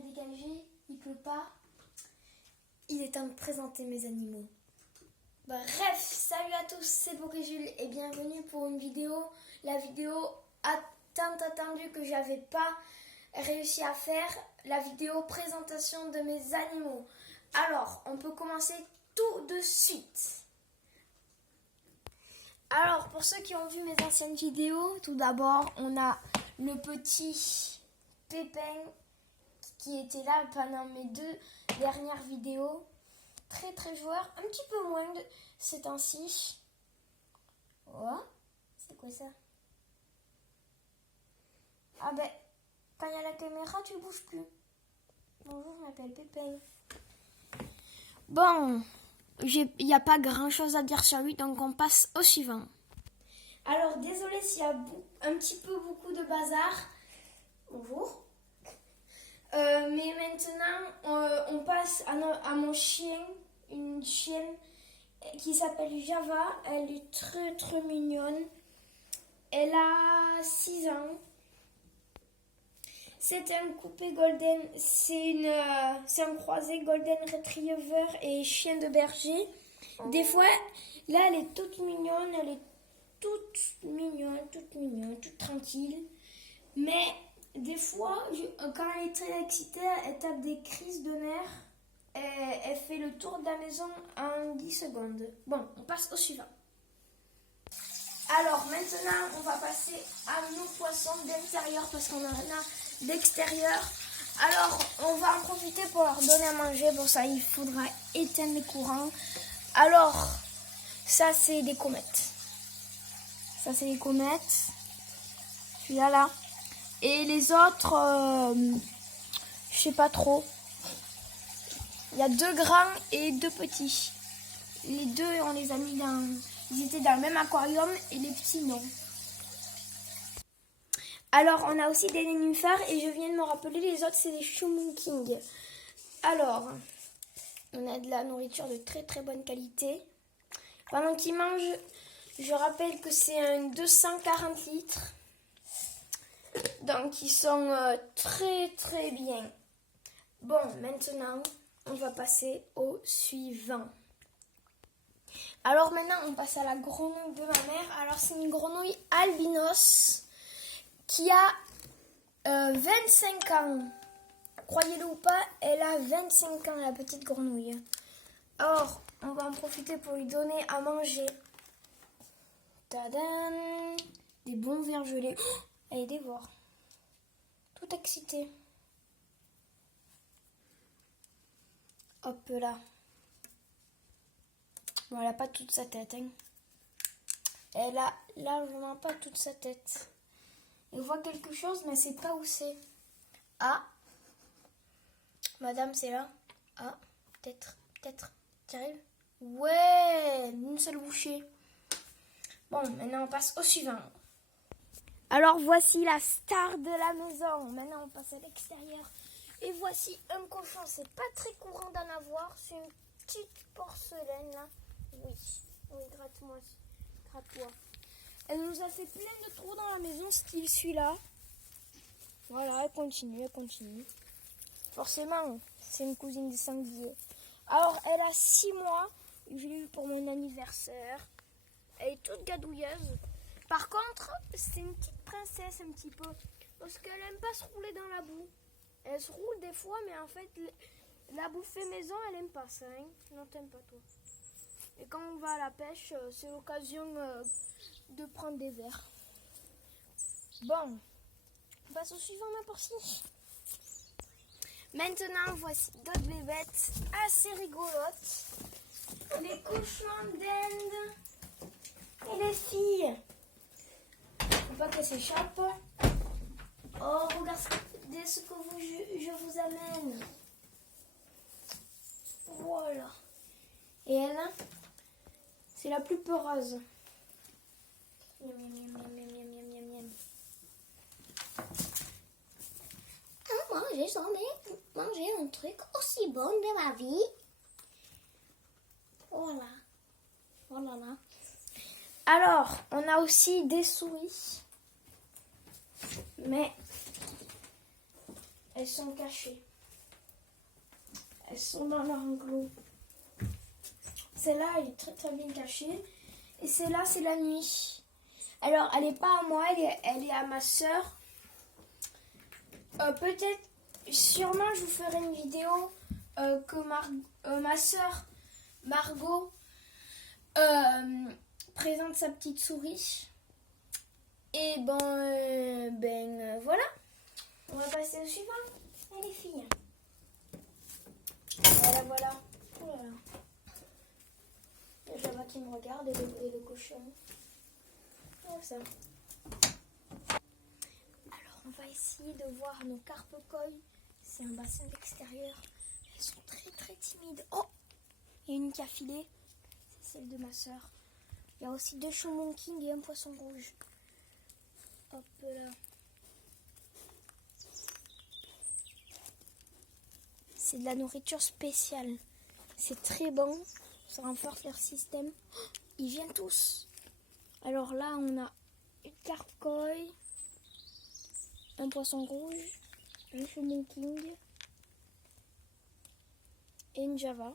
est dégagé, il pleut pas. Il est temps de présenter mes animaux. Bref, salut à tous, c'est Jules et bienvenue pour une vidéo. La vidéo tant attendue que j'avais pas réussi à faire, la vidéo présentation de mes animaux. Alors, on peut commencer tout de suite. Alors, pour ceux qui ont vu mes anciennes vidéos, tout d'abord, on a le petit Pépin qui était là pendant mes 2 dernières vidéos. Très joueur, un petit peu moins de ces temps-ci. Oh, c'est quoi ça? Ah ben, quand il y a la caméra, tu bouges plus. Bonjour, je m'appelle Pépin. Bon, il n'y a pas grand-chose à dire sur lui, donc on passe au suivant. Alors, désolé s'il y a un petit peu beaucoup de bazar. Bonjour. Mais maintenant, on passe à mon chien, une chienne qui s'appelle Java. Elle est très mignonne. Elle a 6 ans. C'est un coupé golden, c'est un croisé golden retriever et chien de berger. Des fois, là, elle est toute mignonne, toute tranquille. Mais des fois, quand elle est très excitée, elle tape des crises de nerfs. Elle fait le tour de la maison en 10 secondes. Bon, on passe au suivant. Alors maintenant, on va passer à nos poissons d'intérieur parce qu'on en a d'extérieur. Alors, on va en profiter pour leur donner à manger. Pour ça, il faudra éteindre les courants. Alors, ça, c'est des comètes. Ça, c'est des comètes. Celui-là, là. Et les autres, je sais pas trop. Il y a 2 grands et 2 petits. Les 2, on les a mis ils étaient dans le même aquarium et les petits, non. Alors, on a aussi des nénuphars et je viens de me rappeler, les autres, c'est des choumoukings. Alors, on a de la nourriture de très bonne qualité. Pendant qu'ils mangent, je rappelle que c'est un 240 litres. Donc, ils sont très bien. Bon, maintenant, on va passer au suivant. Alors maintenant, on passe à la grenouille de ma mère. Alors, c'est une grenouille albinos qui a 25 ans. Croyez-le ou pas, elle a 25 ans, la petite grenouille. Alors, on va en profiter pour lui donner à manger. Tadam! Des bons vers gelés. Oh, elle dévore. Tout excitée. Hop là. Bon, elle n'a pas toute sa tête. Hein. Elle a largement pas toute sa tête. Elle voit quelque chose, mais elle sait pas où c'est. Ah. Madame, c'est là. Ah, peut-être. Tu arrives? Ouais, une seule bouchée. Bon, maintenant on passe au suivant. Alors voici la star de la maison. Maintenant on passe à l'extérieur. Et voici un cochon. C'est pas très courant d'en avoir. C'est une petite porcelaine là. Oui, gratte-moi. Gratte-toi. Elle nous a fait plein de trous dans la maison, style celui-là. Voilà, elle continue. Forcément, c'est une cousine des sangliers. Alors, elle a 6 mois. Je l'ai eu pour mon anniversaire. Elle est toute gadouilleuse. Par contre, c'est une petite princesse un petit peu. Parce qu'elle aime pas se rouler dans la boue. Elle se roule des fois, mais en fait, la boue fait maison, elle aime pas ça. Hein. Non, t'aimes pas toi. Et quand on va à la pêche, c'est l'occasion de prendre des verres. Bon, on passe au suivant, ma porcie. Maintenant, voici d'autres bébêtes assez rigolotes. Les cochons d'Inde et les filles. Faut pas qu'elles s'échappent. Oh, regardez ce que je vous amène. Voilà. Et elle, c'est la plus peureuse. Miam. Moi, j'ai jamais mangé un truc aussi bon de ma vie. Voilà. Oh là là. Alors, on a aussi des souris. Mais elles sont cachées. Elles sont dans leur enclos. Celle-là, elle est très très bien cachée. Et celle-là, c'est la nuit. Alors, elle n'est pas à moi, elle est à ma soeur. Peut-être, sûrement, je vous ferai une vidéo que ma soeur Margot présente sa petite souris. Et voilà. On va passer au suivant. Et les filles. Voilà, voilà. Oh là là. Il y a Java qui me regarde et le cochon. Comme ça. Alors, on va essayer de voir nos carpe koi. C'est un bassin d'extérieur. Elles sont très très timides. Oh! Il y a une qui a filé. C'est celle de ma soeur. Il y a aussi 2 chaumons king et un poisson rouge. Hop là. C'est de la nourriture spéciale. C'est très bon. Ça renforce leur système. Oh, ils viennent tous. Alors là, on a une carpe koi, un poisson rouge, un chaumon king et une java.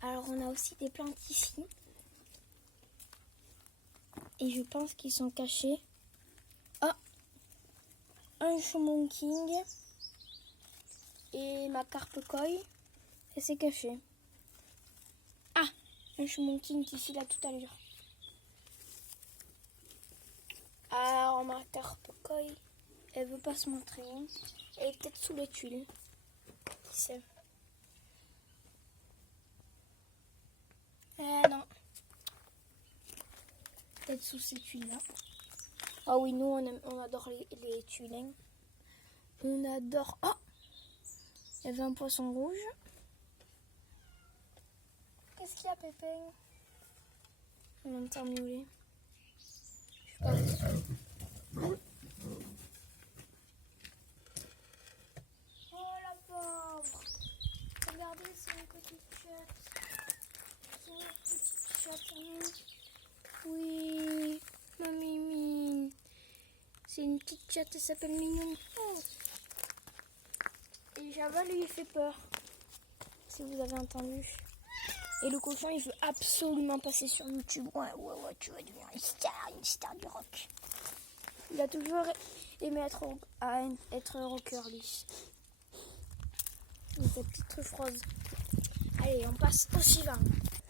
Alors on a aussi des plantes ici. Et je pense qu'ils sont cachés. Ah, un chaumon king et ma carpe koi. Et c'est caché. Ah, un chaumon king qui file à tout à l'heure. Alors ma carpe koi, elle veut pas se montrer. Elle est peut-être sous les tuiles. Qui sait? Non. Peut-être sous ces tuiles-là. Ah oui, nous on adore les tuiles. Hein. On adore... Oh! Il y avait un poisson rouge. Qu'est-ce qu'il y a, Pépé? On entend miauler. Je sais pas. Oh la pauvre! Regardez, c'est une petite chatte. C'est une petite chatte. Oui, ma Mimi. C'est une petite chatte, elle s'appelle Mignonne. Oh. Et Java lui fait peur. Si vous avez entendu. Et le cochon, il veut absolument passer sur YouTube. Ouais, tu vas devenir une star du rock. Il a toujours aimé être rocker, lui. Et cette petite truffe rose. Allez, on passe au suivant.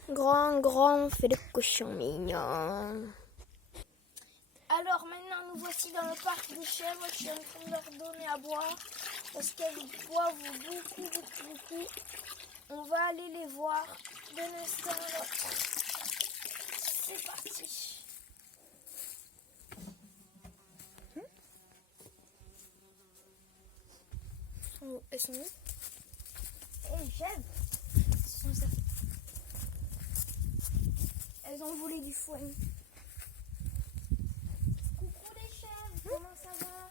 Grand, fait le cochon mignon. Alors maintenant, nous voici dans le parc des chèvres. Je suis en train de leur donner à boire. Parce qu'elles boivent beaucoup. On va aller les voir d'un instant à l'autre. C'est parti. Elles sont où? Les chèvres. Elles ont volé du foin. Coucou les chèvres, comment ça va?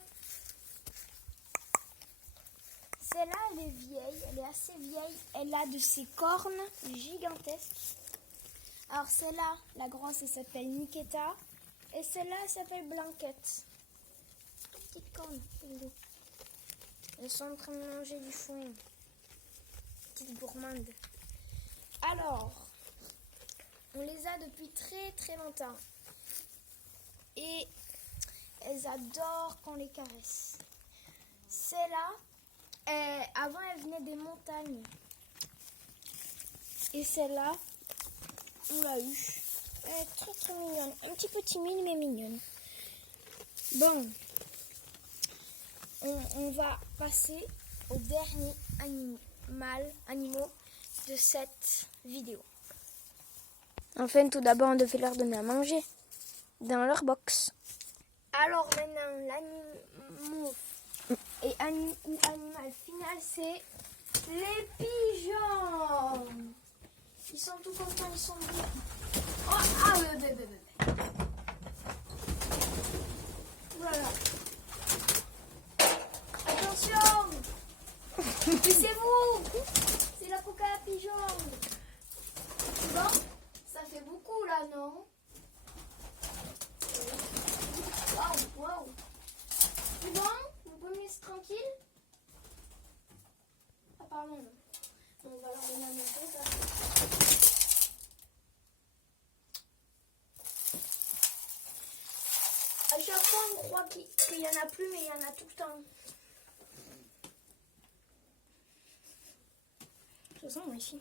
Celle-là, elle est vieille, elle est assez vieille. Elle a de ces cornes gigantesques. Alors celle-là, la grosse, elle s'appelle Niketa. Et celle-là, elle s'appelle Blanquette. Petite corne. Elles sont en train de manger du foin. Petite gourmande. Alors, on les a depuis très longtemps. Et elles adorent qu'on les caresse. Celle-là, avant elle venait des montagnes. Et celle-là, on l'a eue. Elle est très mignonne. Un petit peu timide mais mignonne. Bon, on va passer au dernier animaux de cette vidéo. Enfin, tout d'abord, on devait leur donner à manger dans leur box. Alors maintenant, l'animal et animal final, c'est les pigeons. Ils sont tout contents, ils sont bien. Oh, ah, bébé. Voilà. Attention. C'est vous. C'est la coca à pigeon. C'est bon? Ça fait beaucoup là, non? Waouh. C'est bon? non. On va leur donner à manger. À chaque fois, on croit qu'il y en a plus, mais il y en a tout le temps. De toute façon, moi ici.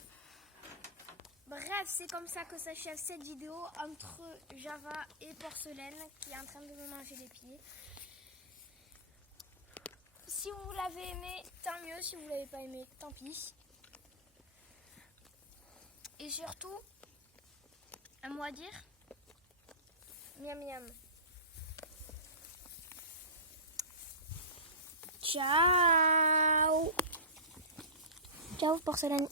Bref, c'est comme ça que s'achève cette vidéo entre Java et Porcelaine qui est en train de me manger les pieds. Si vous l'avez aimé, tant mieux. Si vous ne l'avez pas aimé, tant pis. Et surtout, un mot à dire. Miam miam. Ciao. Ciao Porcelaine.